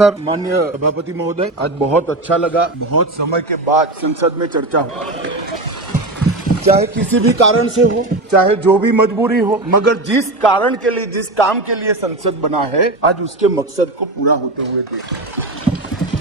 Sir. माननीय सभापति महोदय, आज बहुत अच्छा लगा, बहुत समय के बाद संसद में चर्चा हो, चाहे किसी भी कारण से हो, चाहे जो भी मजबूरी हो, मगर जिस कारण के लिए, जिस काम के लिए संसद बना है, आज उसके मकसद को पूरा होते हुए देखा।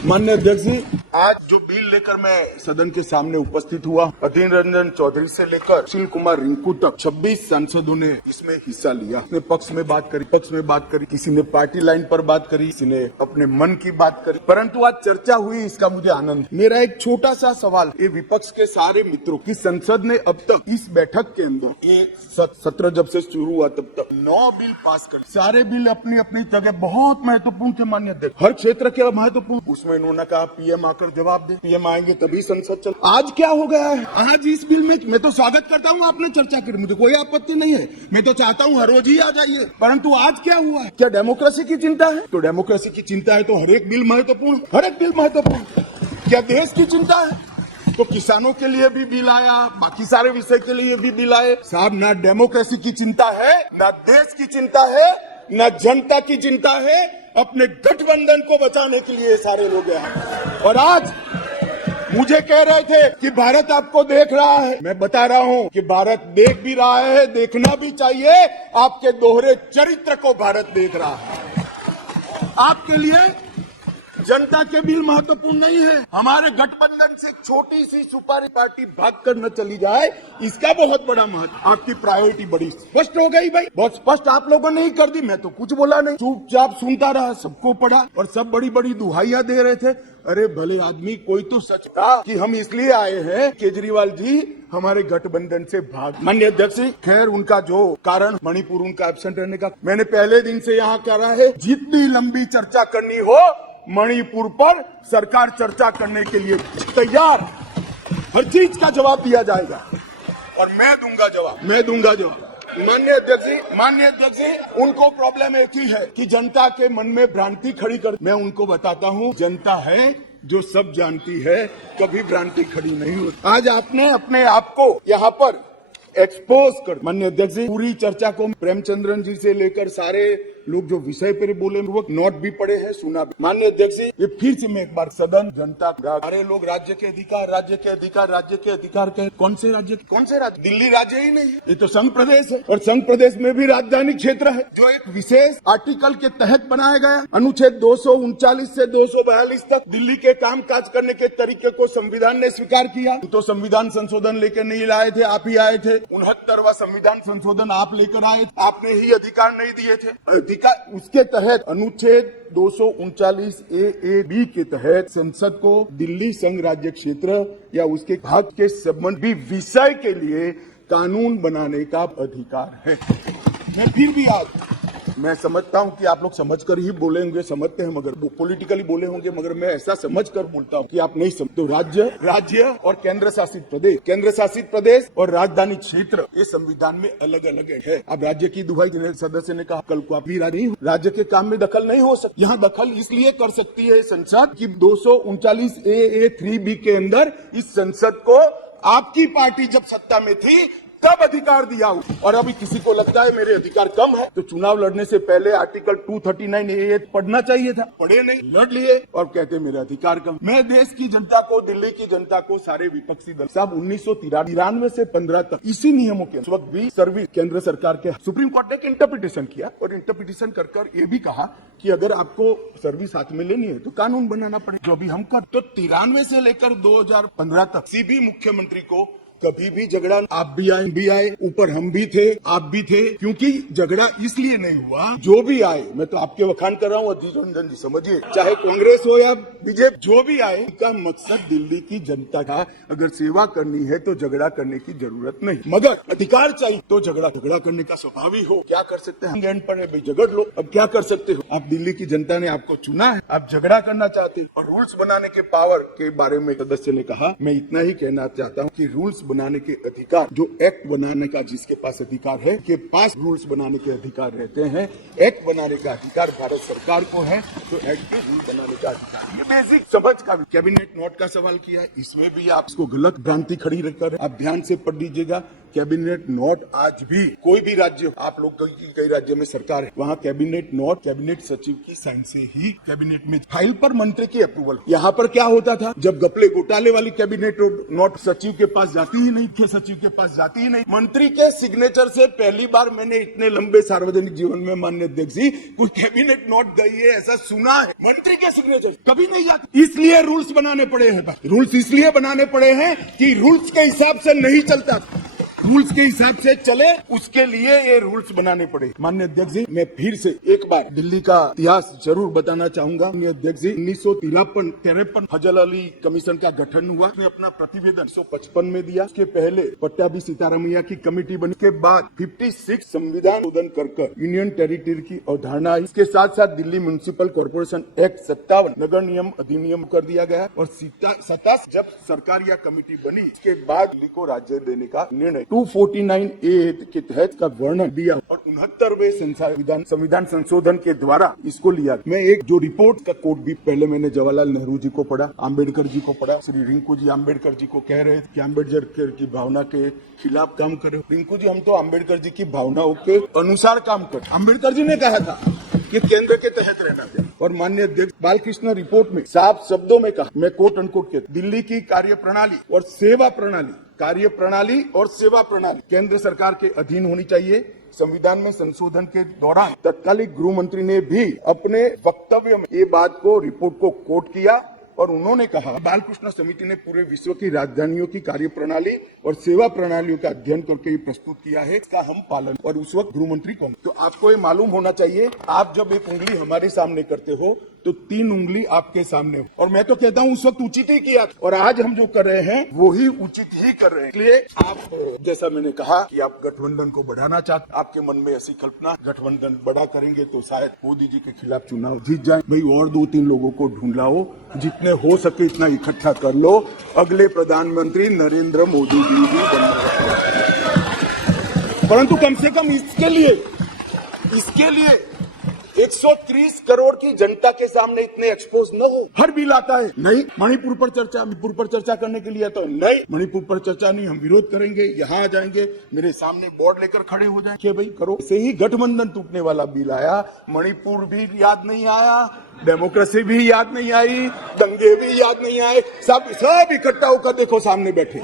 माननीय अध्यक्ष जी, आज जो बिल लेकर मैं सदन के सामने उपस्थित हुआ, अधीर रंजन चौधरी से लेकर सुशील कुमार रिंकू तक 26 सांसदों ने इसमें हिस्सा लिया। अपने पक्ष में बात करी, पक्ष में बात करी, किसी ने पार्टी लाइन पर बात करी, किसी ने अपने मन की बात करी, परंतु आज चर्चा हुई, इसका मुझे आनंद। मेरा एक छोटा सा सवाल ये विपक्ष के सारे मित्रों की, संसद ने अब तक इस बैठक के अंदर ये सत्र जब से शुरू हुआ तब तक 9 बिल पास कर, सारे बिल अपनी अपनी जगह बहुत महत्वपूर्ण थे माननीय अध्यक्ष, हर क्षेत्र के महत्वपूर्ण। उसमें इन्होंने कहा पीएम आकर जवाब दे, पीएम आएंगे तभी संसद चल। आज क्या हो गया है? आज इस बिल में मैं तो स्वागत करता हूँ, आपने चर्चा करी, मुझे कोई आपत्ति नहीं है, मैं तो चाहता हूँ हर रोज ही आ जाइए, परंतु आज क्या हुआ है? क्या डेमोक्रेसी की चिंता है? तो डेमोक्रेसी की चिंता है तो हर एक बिल महत्वपूर्ण, हर एक बिल महत्वपूर्ण। क्या देश की चिंता है तो किसानों के लिए भी बिल आया, बाकी सारे विषय के लिए भी बिल आए। साहब, ना डेमोक्रेसी की चिंता है, ना देश की चिंता है, ना जनता की चिंता है, अपने गठबंधन को बचाने के लिए सारे लोग हैं। और आज मुझे कह रहे थे कि भारत आपको देख रहा है, मैं बता रहा हूं कि भारत देख भी रहा है, देखना भी चाहिए। आपके दोहरे चरित्र को भारत देख रहा है। आपके लिए जनता के बिल महत्वपूर्ण नहीं है, हमारे गठबंधन से एक छोटी सी सुपारी पार्टी भागकर न चली जाए, इसका बहुत बड़ा महत्व। आपकी प्रायोरिटी बड़ी स्पष्ट हो गई भाई, बहुत स्पष्ट आप लोगों ने ही कर दी, मैं तो कुछ बोला नहीं, चुपचाप सुनता रहा, सबको पढ़ा और सब बड़ी बड़ी दुहाइयां दे रहे थे। अरे भले आदमी, कोई तो सच था कि हम इसलिए आए हैं, केजरीवाल जी हमारे गठबंधन से भाग। माननीय अध्यक्ष, खैर उनका जो कारण मणिपुर उनका एब्सेंट रहने का, मैंने पहले दिन से यहाँ कहा है, जितनी लंबी चर्चा करनी हो मणिपुर पर सरकार चर्चा करने के लिए तैयार, हर चीज का जवाब दिया जाएगा और मैं दूंगा जवाब। माननीय अध्यक्ष जी, उनको प्रॉब्लम एक ही है कि जनता के मन में भ्रांति खड़ी कर। मैं उनको बताता हूँ, जनता है जो सब जानती है, कभी भ्रांति खड़ी नहीं होती। आज आपने अपने आप को यहाँ पर एक्सपोज कर। माननीय अध्यक्ष जी, पूरी चर्चा को प्रेमचंद्रन जी से लेकर सारे लोग जो विषय पर बोले वो नोट भी पढ़े हैं, सुना भी। माननीय अध्यक्ष जी, ये फिर से मैं एक बार सदन जनता, सारे लोग राज्य के अधिकार कहे। कौन से राज्य? दिल्ली राज्य ही नहीं है, ये तो संघ प्रदेश है और संघ प्रदेश में भी राजधानी क्षेत्र है, जो एक विशेष आर्टिकल के तहत बनाया गया। अनुच्छेद 239 से 242 तक दिल्ली के काम काज करने के तरीके को संविधान ने स्वीकार किया। तो संविधान संशोधन लेकर नहीं लाए थे, आप ही आए थे। 69वां संविधान संशोधन आप लेकर आए, आपने ही अधिकार नहीं दिए थे। अधिकार उसके तहत अनुच्छेद 239 A के तहत संसद को दिल्ली संघ राज्य क्षेत्र या उसके भाग के संबंधी विषय के लिए कानून बनाने का अधिकार है। मैं समझता हूं कि आप लोग समझकर ही बोले होंगे, समझते हैं, मगर पॉलिटिकली बोले होंगे, मगर मैं ऐसा समझकर बोलता हूं कि आप नहीं समझते। तो राज्य और केंद्र शासित प्रदेश और राजधानी क्षेत्र ये संविधान में अलग अलग है। अब राज्य की दुहाई सदस्य ने कहा, कल को आप भी राज्य के काम में दखल नहीं हो सकती। यहाँ दखल इसलिए कर सकती है संसद कि 239 A3B के अंदर इस संसद को आपकी पार्टी जब सत्ता में थी तब अधिकार दिया। और अभी किसी को लगता है मेरे अधिकार कम है, तो चुनाव लड़ने से पहले आर्टिकल 239 A पढ़ना चाहिए था, पढ़े नहीं, लड़ लिए और कहते मेरे अधिकार कम। मैं देश की जनता को, दिल्ली की जनता को, सारे विपक्षी दल साहब 1993 से 15 तक इसी नियमों के वक्त भी सर्विस केंद्र सरकार के सुप्रीम कोर्ट ने एक इंटरप्रिटेशन किया और इंटरप्रिटेशन कर ये भी कहा कि अगर आपको सर्विस हाथ में लेनी है तो कानून बनाना पड़ेगा, जो भी हम कर। तो 93 से लेकर 2015 तक किसी भी मुख्यमंत्री को कभी भी झगड़ा, आप भी आए, ऊपर हम भी थे, आप भी थे, क्योंकि झगड़ा इसलिए नहीं हुआ, जो भी आए, मैं तो आपके वखान कर रहा हूँ अधीर रंजन जी, समझिए, चाहे कांग्रेस हो या बीजेपी, जो भी आए, उनका मकसद दिल्ली की जनता का अगर सेवा करनी है तो झगड़ा करने की जरूरत नहीं, मगर अधिकार चाहिए तो झगड़ा करने का स्वभाव ही हो। क्या कर सकते हैं, एंड पर है भाई, झगड़ लो, अब क्या कर सकते हो आप? दिल्ली की जनता ने आपको चुना है, आप झगड़ा करना चाहते हैं। और रूल्स बनाने के पावर के बारे में सदस्य ने कहा, मैं इतना ही कहना चाहता हूँ कि रूल्स बनाने के अधिकार, जो एक्ट बनाने का जिसके पास अधिकार है, के पास रूल्स बनाने के अधिकार रहते हैं। एक्ट बनाने का अधिकार भारत सरकार को है, तो एक्ट के रूल बनाने का अधिकार, ये बेसिक समझ का। कैबिनेट नोट का सवाल किया, इसमें भी आप इसको गलत भ्रांति खड़ी रखकर आप ध्यान से पढ़ लीजिएगा। कैबिनेट नोट आज भी कोई भी राज्य, आप लोग कई राज्य में सरकार है, वहाँ कैबिनेट नोट कैबिनेट सचिव की साइन से ही कैबिनेट में फाइल पर मंत्री की अप्रूवल। यहाँ पर क्या होता था, जब घपले घोटाले वाली कैबिनेट नोट सचिव के पास जाती ही नहीं, मुख्य सचिव के पास जाती ही नहीं, मंत्री के सिग्नेचर से पहली बार मैंने इतने लंबे सार्वजनिक जीवन में माननीय अध्यक्ष जी कोई कैबिनेट नोट गई है ऐसा सुना है, मंत्री के सिग्नेचर कभी नहीं जाती। इसलिए रूल्स बनाने पड़े हैं, रूल्स इसलिए बनाने पड़े हैं कि रूल्स के हिसाब से नहीं चलता, रूल्स के हिसाब से चले, उसके लिए ये रूल्स बनाने पड़े। माननीय अध्यक्ष जी, मैं फिर से एक बार दिल्ली का इतिहास जरूर बताना चाहूंगा। माननीय अध्यक्ष जी, 1953 फजल अली कमीशन का गठन हुआ, उसने अपना प्रतिवेदन 1955 में दिया। उसके पहले पट्टाभी सीतारामैया की कमेटी बनी, के बाद 56 संविधान शोधन कर यूनियन टेरिटरी की अवधारणा आई। इसके साथ साथ दिल्ली म्युनिसिपल कॉर्पोरेशन एक्ट 57 नगर नियम अधिनियम कर दिया गया और 27 जब सरकार या कमेटी बनी, इसके बाद दिल्ली को राज्य देने का निर्णय 249A के तहत का वर्णन दिया और 69वें संविधान संशोधन के द्वारा इसको लिया। मैं एक जो रिपोर्ट का कोट भी पहले मैंने जवाहरलाल नेहरू जी को पढ़ा, आम्बेडकर जी को पढ़ा। श्री रिंकू जी आम्बेडकर जी को कह रहे थे कि आम्बेडकर की भावना के खिलाफ काम करे। रिंकू जी, हम तो आम्बेडकर जी की भावनाओं के अनुसार काम करते। आम्बेडकर जी ने कहा था कि केंद्र के तहत रहना चाहिए और माननीय अध्यक्ष बालकृष्ण रिपोर्ट में साफ शब्दों में कहा, मैं कोट अनकोट के, दिल्ली की कार्यप्रणाली और सेवा प्रणाली केंद्र सरकार के अधीन होनी चाहिए। संविधान में संशोधन के दौरान तत्कालीन गृह मंत्री ने भी अपने वक्तव्य में ये बात को रिपोर्ट को कोट किया और उन्होंने कहा, बालकृष्ण समिति ने पूरे विश्व की राजधानियों की कार्यप्रणाली और सेवा प्रणालियों का अध्ययन करके ये प्रस्तुत किया है, इसका हम पालन। और उस वक्त गृह मंत्री कौन? तो आपको ये मालूम होना चाहिए, आप जब एक उंगली हमारे सामने करते हो तो 3 उंगली आपके सामने हो। और मैं तो कहता हूं उस वक्त उचित ही किया और आज हम जो कर रहे हैं वो ही उचित ही कर रहे हैं। इसलिए आप, जैसा मैंने कहा कि आप गठबंधन को बढ़ाना चाहते, आपके मन में ऐसी कल्पना, गठबंधन बड़ा करेंगे तो शायद मोदी जी के खिलाफ चुनाव जीत जाए। भाई और 2-3 लोगों को ढूंढ लाओ, जितने हो सके इतना इकट्ठा कर लो, अगले प्रधानमंत्री नरेंद्र मोदी जी ही बनना। परंतु कम से कम इसके लिए 130 करोड़ की जनता के सामने इतने एक्सपोज न हो। हर बिल आता है, नहीं मणिपुर पर चर्चा करने के लिए तो नहीं, मणिपुर पर चर्चा नहीं, हम विरोध करेंगे, यहाँ आ जाएंगे, मेरे सामने बोर्ड लेकर खड़े हो जाएंगे, भाई करो। ऐसे ही गठबंधन टूटने वाला बिल आया, मणिपुर भी याद नहीं आया, डेमोक्रेसी भी याद नहीं आई, दंगे भी याद नहीं आए, सब इकट्ठा होकर देखो सामने बैठे,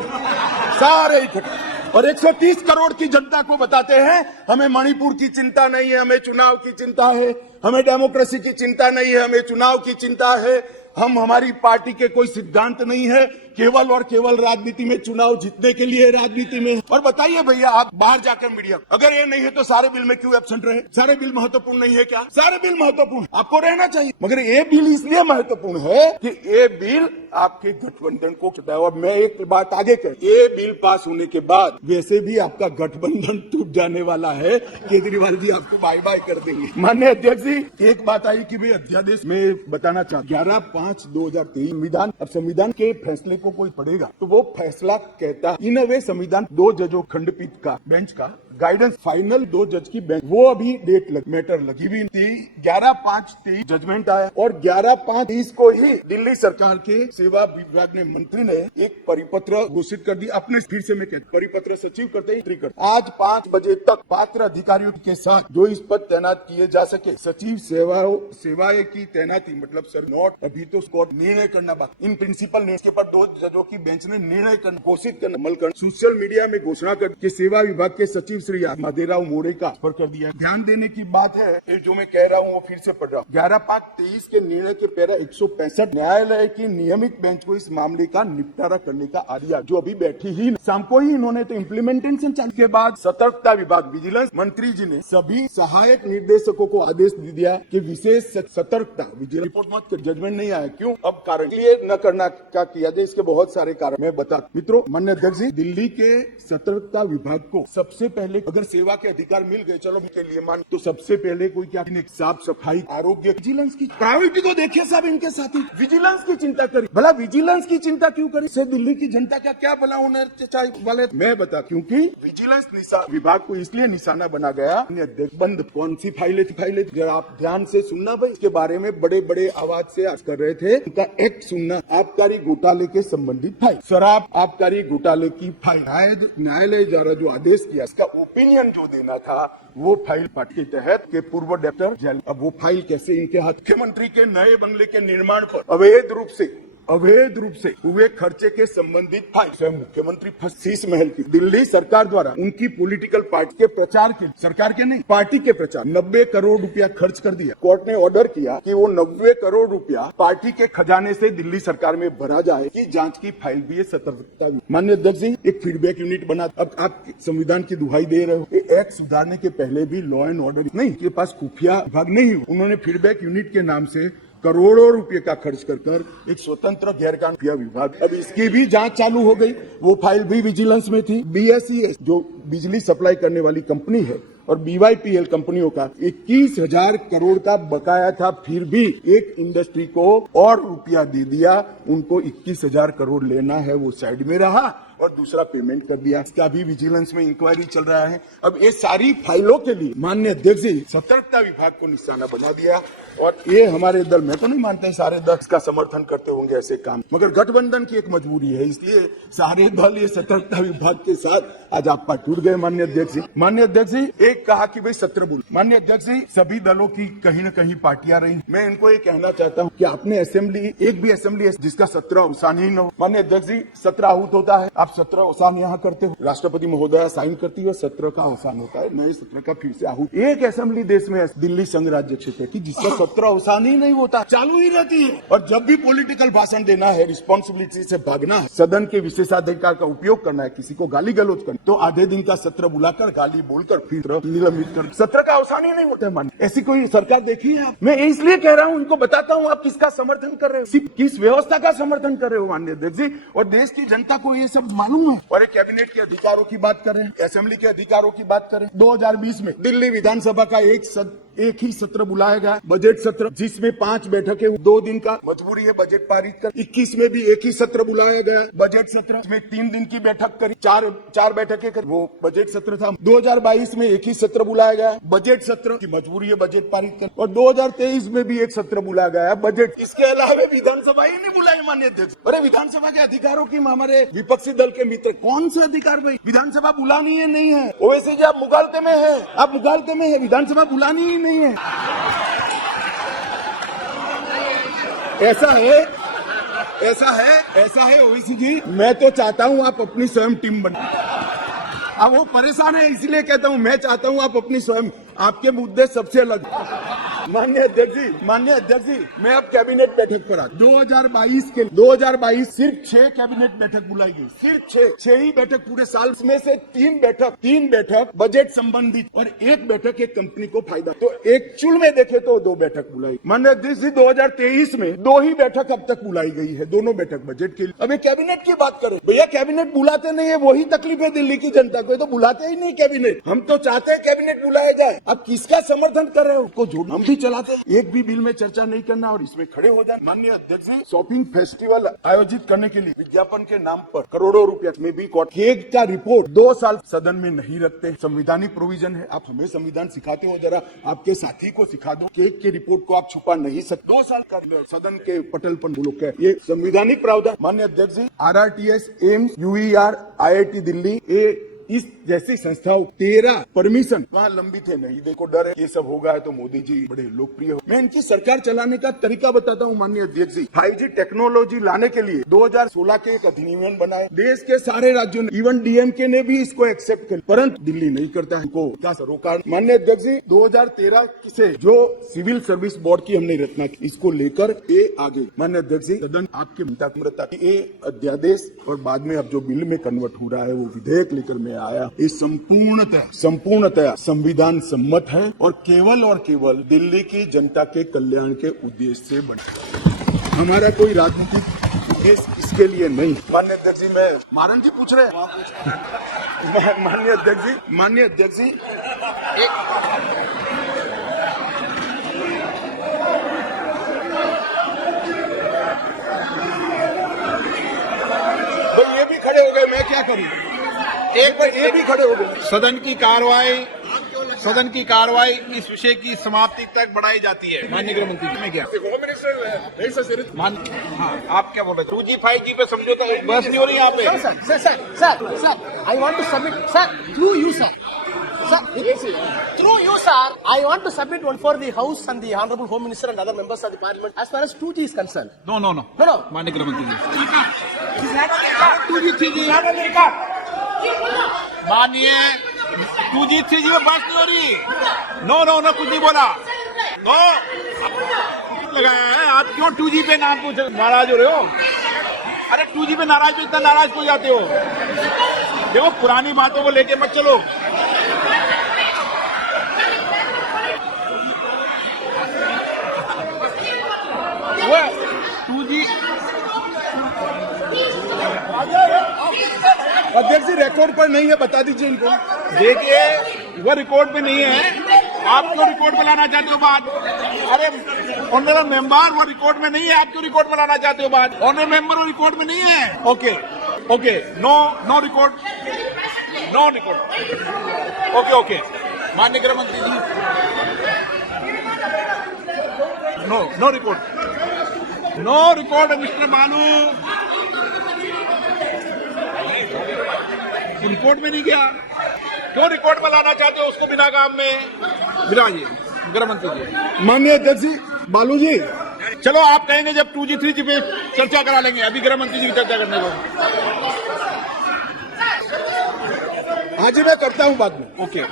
सारे इकट्ठा। और 130 करोड़ की जनता को बताते हैं हमें मणिपुर की चिंता नहीं है, हमें चुनाव की चिंता है, हमें डेमोक्रेसी की चिंता नहीं है, हमें चुनाव की चिंता है, हमारी पार्टी के कोई सिद्धांत नहीं है, केवल और केवल राजनीति में, चुनाव जीतने के लिए राजनीति में। और बताइए भैया, आप बाहर जाकर मीडिया, अगर ये नहीं है तो सारे बिल में क्यों एब्सेंट रहे? सारे बिल महत्वपूर्ण नहीं है क्या? सारे बिल महत्वपूर्ण, आपको रहना चाहिए, मगर ये बिल इसलिए महत्वपूर्ण है कि ये बिल आपके गठबंधन को छुटाए। और मैं एक बात आगे कर, ये बिल पास होने के बाद वैसे भी आपका गठबंधन टूट जाने वाला है, केजरीवाल जी आपको बाय बाय कर देंगे। माननीय अध्यक्ष जी, एक बात आई कि भाई अध्यादेश में बताना चाहता, 11/5/2023 संविधान के फैसले को कोई पढ़ेगा तो वो फैसला कहता है, इन वे संविधान 2 जजों खंडपीठ का बेंच का गाइडेंस, फाइनल 2 जज की बेंच, वो अभी डेट मैटर लगी भी थी, 11/5/23 जजमेंट आया और 11/5/23 को ही दिल्ली सरकार के सेवा विभाग ने मंत्री ने एक परिपत्र घोषित कर दिया। अपने फिर से मैं कहता, परिपत्र सचिव करते ही आज 5 बजे तक पात्र अधिकारियों के साथ जो इस पर तैनात किए जा सके, सचिव सेवाएं की तैनाती, मतलब सर नोट अभी तो कोर्ट निर्णय करना बाकी, इन प्रिंसिपल ने इसके ऊपर 2 जजों की बेंच ने निर्णय कर घोषित करना, अमल कर, सोशल मीडिया में घोषणा कर के सेवा विभाग के सचिव श्री माधेराव मोरे का पर कर दिया। ध्यान देने की बात है, जो मैं कह रहा हूँ वो फिर से पढ़ रहा हूँ, 11/5/23 के निर्णय के पैरा 165 न्यायालय की नियमित बेंच को इस मामले का निपटारा करने का आदेश, जो अभी बैठी ही शाम को ही इन्होंने तो इम्प्लीमेंटेशन चालू के बाद सतर्कता विभाग विजिलेंस मंत्री जी ने सभी सहायक निर्देशकों को आदेश दे दिया कि विशेष सतर्कता विजिलेंस रिपोर्ट मत कर, जजमेंट नहीं आया, क्यों? अब कारण क्लियर न करना का किया जाए, इसके बहुत सारे कारण मैं बता। मित्रों, माननीय अध्यक्ष जी, दिल्ली के सतर्कता विभाग को सबसे पहले ले, अगर सेवा के अधिकार मिल गए चलो के लिए मान, तो सबसे पहले कोई क्या साफ सफाई, आरोग्य, विजिलेंस की प्रायोरिटी को देखिए साहब इनके साथी विजिलेंस की चिंता करी। भला विजिलेंस की चिंता क्यों करी? से दिल्ली की जनता का क्या भला होना वाले मैं बता, क्योंकि विजिलेंस विभाग को इसलिए निशाना बना गया, बंद कौन सी फाइलें जरा आप ध्यान से सुनना भाई, इसके बारे में बड़े बड़े आवाज से आज कर रहे थे, उनका एक्ट सुनना, आबकारी घोटाले के संबंधित फाइल, शराब आबकारी घोटाले की फाइल, न्यायालय द्वारा जो आदेश किया इसका ओपिनियन जो देना था वो फाइल पार्ट के तहत के पूर्व डायरेक्टर जेल। अब वो फाइल कैसे इनके हाथ? मुख्यमंत्री के नए बंगले के निर्माण पर अवैध रूप से हुए खर्चे के संबंधित फाइल, स्वयं मुख्यमंत्री शीश महल की दिल्ली सरकार द्वारा उनकी पॉलिटिकल पार्टी के प्रचार के, सरकार के नहीं पार्टी के प्रचार 90 करोड़ रुपया खर्च कर दिया। कोर्ट ने ऑर्डर किया कि वो 90 करोड़ रुपया पार्टी के खजाने से दिल्ली सरकार में भरा जाए कि जांच की फाइल भी है। सतर्कता माननीय अध्यक्ष जी, एक फीडबैक यूनिट बना। अब आप संविधान की दुहाई दे रहे हो, एक्ट सुधारने के पहले भी लॉ एंड ऑर्डर नहीं के पास खुफिया विभाग नहीं, उन्होंने फीडबैक यूनिट के नाम से करोड़ों रुपए का खर्च कर एक स्वतंत्र गैरकानूनी विभाग, अब इसकी भी जांच चालू हो गई। वो फाइल भी विजिलेंस में थी। BSES जो बिजली सप्लाई करने वाली कंपनी है और BYPL कंपनियों का 21,000 करोड़ का बकाया था, फिर भी एक इंडस्ट्री को और रुपया दे दिया, उनको 21,000 करोड़ लेना है, वो साइड में रहा और दूसरा पेमेंट कर दिया। इसका भी विजिलेंस में इंक्वायरी चल रहा है। अब ये सारी फाइलों के लिए माननीय अध्यक्ष जी सतर्कता विभाग को निशाना बना दिया और ये हमारे दल, मैं तो नहीं मानता सारे दल का समर्थन करते होंगे ऐसे काम, मगर गठबंधन की एक मजबूरी है, इसलिए सारे दल ये सतर्कता विभाग के साथ आज आपका टूट गए। माननीय अध्यक्ष जी एक कहा कि भाई सत्र बोल, माननीय अध्यक्ष जी सभी दलों की कहीं न कहीं पार्टियां रही, मैं इनको ये कहना चाहता हूँ कि आपने असेंबली, एक भी असेंबली जिसका सत्र अवसान ही न हो। माननीय अध्यक्ष जी सत्र आहूत होता है, आप सत्र अवसान यहाँ करते हो, राष्ट्रपति महोदया साइन करती है, सत्र का अवसान होता है, नए सत्र का फिर से आहूत। एक असेंबली देश में दिल्ली संघ राज्य क्षेत्र की जिसका सत्र अवसान ही नहीं होता, चालू ही रहती है, और जब भी पॉलिटिकल भाषण देना है, रिस्पॉन्सिबिलिटी से भागना है, सदन के विशेषाधिकार का उपयोग करना है, किसी को गाली गलौज करना, तो आधे दिन का सत्र बुलाकर गाली बोलकर फिर निलंबित कर, सत्र का अवसान ही नहीं होता है। मान ऐसी कोई सरकार देखी है आप? मैं इसलिए कह रहा हूँ, इनको बताता हूँ आप किसका समर्थन कर रहे हो, किस व्यवस्था का समर्थन कर रहे हो माननीय अध्यक्ष जी, और देश की जनता को ये सब मालूम है। और एक कैबिनेट के अधिकारों की बात करें, असेंबली के अधिकारों की बात करें, 2020 में दिल्ली विधानसभा का एक ही सत्र बुलाया गया, बजट सत्र, जिसमें 5 बैठकें, 2 दिन का मजबूरी है बजट पारित कर। 21 में भी एक ही सत्र बुलाया गया, बजट सत्र, इसमें 3 दिन की बैठक करी, 4 बैठकें करी, वो बजट सत्र था। 2022 में एक ही सत्र बुलाया गया, बजट सत्र की मजबूरी है बजट पारित कर, और 2023 में भी एक सत्र बुलाया गया बजट। इसके अलावा विधानसभा ही नहीं बुलाई माननीय अध्यक्ष। अरे विधानसभा के अधिकारों की हमारे विपक्षी दल के मित्र, कौन से अधिकार भाई? विधानसभा बुलानी है नहीं है, ओवैसी जी आप मुगालते में है, आप मुगालते में है, विधानसभा बुलानी ही नहीं है। ऐसा है ओवैसी जी, मैं तो चाहता हूं आप अपनी स्वयं टीम बनाए। अब वो परेशान है इसलिए कहता हूं, मैं चाहता हूं आप अपनी स्वयं, आपके मुद्दे सबसे अलग। माननीय अध्यक्ष जी, मैं अब कैबिनेट बैठक पर आता। 2022 सिर्फ 6 कैबिनेट बैठक बुलाई गई, सिर्फ 6 ही बैठक पूरे साल में से 3 बैठक बजट संबंधित और 1 बैठक एक कंपनी को फायदा, तो एक्चुअल में देखे तो 2 बैठक बुलाई। माननीय अध्यक्ष जी 2023 में 2 ही बैठक अब तक बुलाई गई है, दोनों बैठक बजट के लिए। अब कैबिनेट की बात करें, भैया कैबिनेट बुलाते नहीं है, वही तकलीफ है दिल्ली की जनता को, तो बुलाते ही नहीं कैबिनेट। हम तो चाहते हैं कैबिनेट बुलाया जाए, अब किसका समर्थन कर रहे हो? को जो हम भी चलाते हैं, एक भी बिल में चर्चा नहीं करना और इसमें खड़े हो जाए। माननीय अध्यक्ष जी शॉपिंग फेस्टिवल आयोजित करने के लिए विज्ञापन के नाम पर करोड़ों रुपए में भी केग का रिपोर्ट 2 साल सदन में नहीं रखते, संवैधानिक प्रोविजन है। आप हमें संविधान सिखाते हो, जरा आपके साथी को सिखा दो, केग के रिपोर्ट को आप छुपा नहीं सकते। 2 साल का सदन के पटल पर लोग है, ये संविधानिक प्रावधान। माननीय अध्यक्ष जी RRTS, AIIMS, UER, IIT Delhi, इस जैसी संस्थाओं 13 परमिशन वहाँ लंबित है, नहीं देखो डर है ये सब होगा तो मोदी जी बड़े लोकप्रिय हो। मैं इनकी सरकार चलाने का तरीका बताता हूँ माननीय अध्यक्ष जी। 5G टेक्नोलॉजी लाने के लिए 2016 के एक अधिनियम बनाए, देश के सारे राज्यों ने, इवन DMK ने भी इसको एक्सेप्ट कर, परंतु दिल्ली नहीं करता है, क्या सरोकार। माननीय अध्यक्ष जी 2013 से जो सिविल सर्विस बोर्ड की हमने रचना की, इसको लेकर ये आगे माननीय अध्यक्ष जी सदन आपके मितामृता ये अध्यादेश और बाद में अब जो बिल में कन्वर्ट हो रहा है वो विधेयक लेकर मैं आया, ये संपूर्णतया संविधान सम्मत है और केवल दिल्ली की जनता के कल्याण के उद्देश्य से बना। हमारा कोई राजनीतिक इसके लिए नहीं। माननीय अध्यक्ष जी, मैं मारन जी पूछ रहे हैं। माननीय अध्यक्ष जी भाई ये भी खड़े हो गए, मैं क्या करूं? एक बार ये भी खड़े हो गए। सदन की कार्रवाई इस विषय की समाप्ति तक बढ़ाई जाती है। माननीय गृह मंत्री जी, मैं क्या हाँ, आप क्या बोल रहे थे? 2G 5G पे समझौता बहस नहीं हो रही यहाँ पे। Sir, I want to submit, sir, through you, sir. Sir, through you, sir, I want to submit one for the House and the Honorable Home Minister and other members of the Parliament as far as 2G is concerned. No. No. माननीय गृह मंत्री जी, 2G, 3G. माननीय 2G 3G में बहस नहीं हो रही। No, कुछ नहीं बोला। नो लगाया है। आप क्यों 2G पे नाम पूछ नाराज हो रहे हो? अरे 2G पे नाराज, इतना नाराज हो जाते हो? देखो, पुरानी बातों को लेके मत चलो। वो 2G अध्यक्ष जी रिकॉर्ड पर नहीं है, बता दीजिए इनको। देखिए, वो रिकॉर्ड पे नहीं है। आप क्यों रिकॉर्ड पे लाना चाहते हो बात? अरे ऑनरेबल मेंबर, वो रिकॉर्ड में नहीं है। आप क्यों रिकॉर्ड में लाना चाहते हो बात? ऑनरेबल मेंबर, वो रिकॉर्ड में नहीं है। Okay, no record. ओके। माननीय गृह मंत्री जी, no record mister Balu. Record में नहीं गया, क्यों रिकॉर्ड में लाना चाहते हो उसको बिना काम में? बिलाइए गृह मंत्री जी। माननीय अध्यक्ष जी, बालू जी, चलो आप कहेंगे जब 2G 3G पे चर्चा करा लेंगे, अभी गृह मंत्री जी की चर्चा करने को। हाँ जी, मैं करता हूँ बाद में। ओके।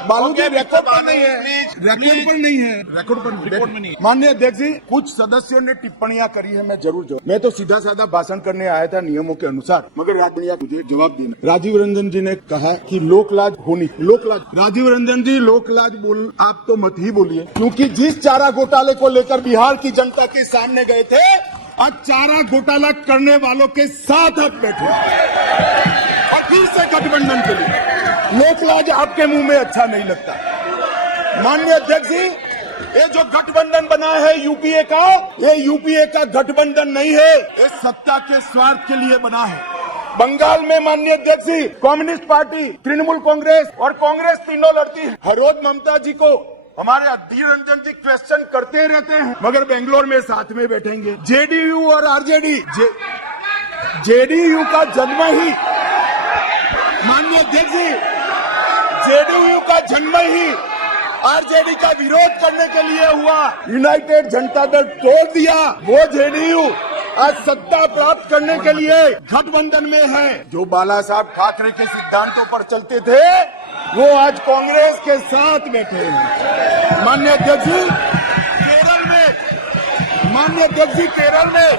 बालू जी रिकॉर्ड पर नहीं है, प्लीज। रिकॉर्ड में नहीं है। माननीय अध्यक्ष जी, कुछ सदस्यों ने टिप्पणियां करी है, मैं जरूर जवाब। मैं तो सीधा साधा भाषण करने आया था नियमों के अनुसार, मगर मुझे जवाब देना। राजीव रंजन जी ने कहा कि लोकलाज होनी। राजीव रंजन जी, लोकलाज बोल आप तो मत ही बोलिए, क्योंकि जिस चारा घोटाले को लेकर बिहार की जनता के सामने गए थे, आज चारा घोटाला करने वालों के साथ आप बैठे और फिर से गठबंधन के लिए। लोकलाज आपके मुंह में अच्छा नहीं लगता। माननीय अध्यक्ष जी, ये जो गठबंधन बना है यूपीए का, ये यूपीए का गठबंधन नहीं है, ये सत्ता के स्वार्थ के लिए बना है। बंगाल में माननीय अध्यक्ष जी, कम्युनिस्ट पार्टी, तृणमूल कांग्रेस और कांग्रेस तीनों लड़ती है। हर रोज ममता जी को हमारे अधीर रंजन जी क्वेश्चन करते रहते हैं, मगर बेंगलोर में साथ में बैठेंगे। जेडीयू और आरजेडी, जेडीयू का जन्म ही, माननीय अध्यक्ष जी, जेडीयू का जन्म ही आरजेडी का विरोध करने के लिए हुआ। यूनाइटेड जनता दल तोड़ दिया, वो जेडीयू आज सत्ता प्राप्त करने के लिए गठबंधन में है। जो बाला साहब ठाकरे के सिद्धांतों पर चलते थे, वो आज कांग्रेस के साथ बैठे हैं। माननीय अध्यक्ष जी, केरल में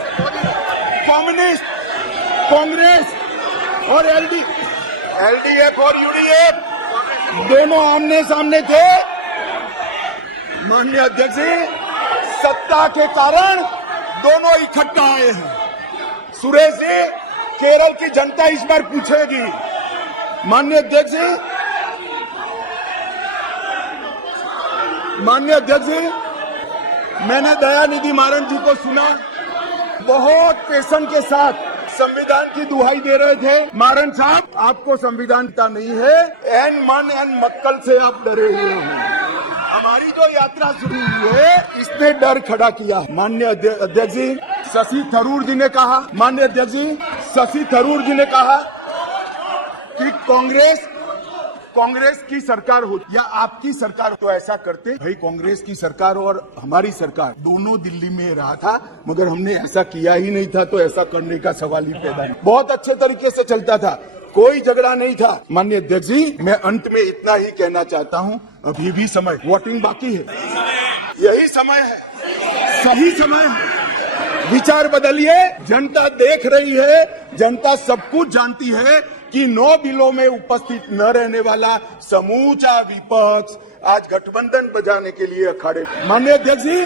कम्युनिस्ट, कांग्रेस और एलडीएफ और यूडीएफ दोनों आमने सामने थे। माननीय अध्यक्ष जी, सत्ता के कारण दोनों इकट्ठा आए हैं। सुरेश जी, केरल की जनता इस बार पूछेगी। माननीय अध्यक्ष जी, मैंने दयानिधि मारन जी को सुना, बहुत पेशेंस के साथ संविधान की दुहाई दे रहे थे। मारन साहब, आपको संविधान का नहीं है, एन मन एन मक्कल से आप डरे हुए हो। हमारी जो यात्रा शुरू हुई है, इसने डर खड़ा किया। माननीय अध्यक्ष जी, शशि थरूर जी ने कहा कि कांग्रेस की सरकार हो या आपकी सरकार, तो ऐसा करते भाई। कांग्रेस की सरकार और हमारी सरकार दोनों दिल्ली में रहा था, मगर हमने ऐसा किया ही नहीं था, तो ऐसा करने का सवाल ही पैदा नहीं। बहुत अच्छे तरीके से चलता था, कोई झगड़ा नहीं था। माननीय अध्यक्ष जी, मैं अंत में इतना ही कहना चाहता हूं, अभी भी समय, वोटिंग बाकी है, यही समय है, सही समय है। विचार बदलिए, जनता देख रही है, जनता सब कुछ जानती है कि 9 बिलों में उपस्थित न रहने वाला समूचा विपक्ष आज गठबंधन बजाने के लिए अखाड़े। माननीय अध्यक्ष जी,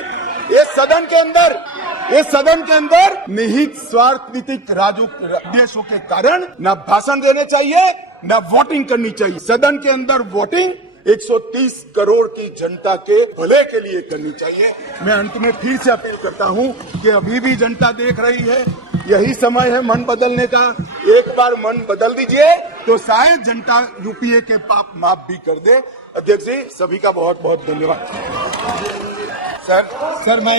ये सदन के अंदर निहित स्वार्थनीतिक उद्देश्यों के कारण न भाषण देने चाहिए न वोटिंग करनी चाहिए। सदन के अंदर वोटिंग 130 करोड़ की जनता के भले के लिए करनी चाहिए। मैं अंत में फिर से अपील करता हूं कि अभी भी जनता देख रही है, यही समय है मन बदलने का। एक बार मन बदल दीजिए तो शायद जनता यूपीए के पाप माफ भी कर दे। अध्यक्ष जी, सभी का बहुत बहुत धन्यवाद। सर मैं